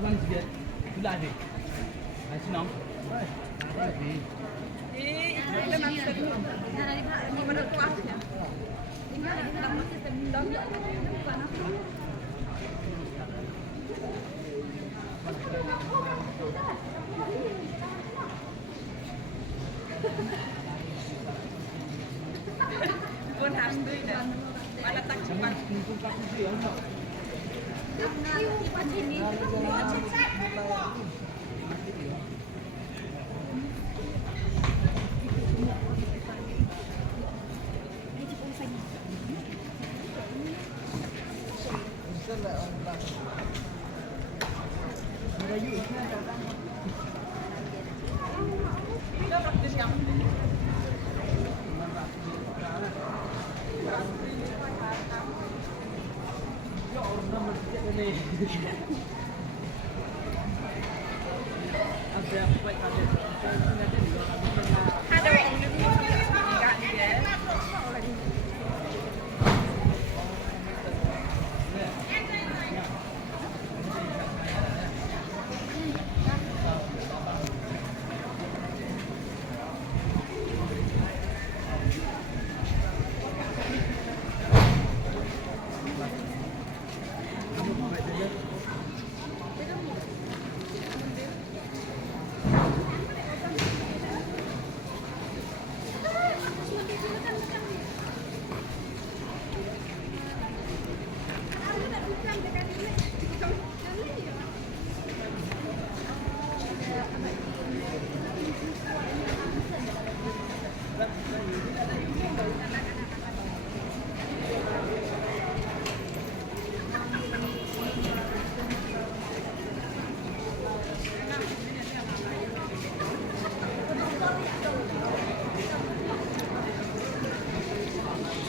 Lang sige. Gula di. Ay sinong? Ay. Itu kan master itu. Ini pada kuat ya. Ini ada sistem dong. Con hàng tươi nè. Mà là tăng Sama kumpul kaku sih ya. Kita praktis yang Ya orang nomor tiga ni. Ada apa ada? Kita ada di luar.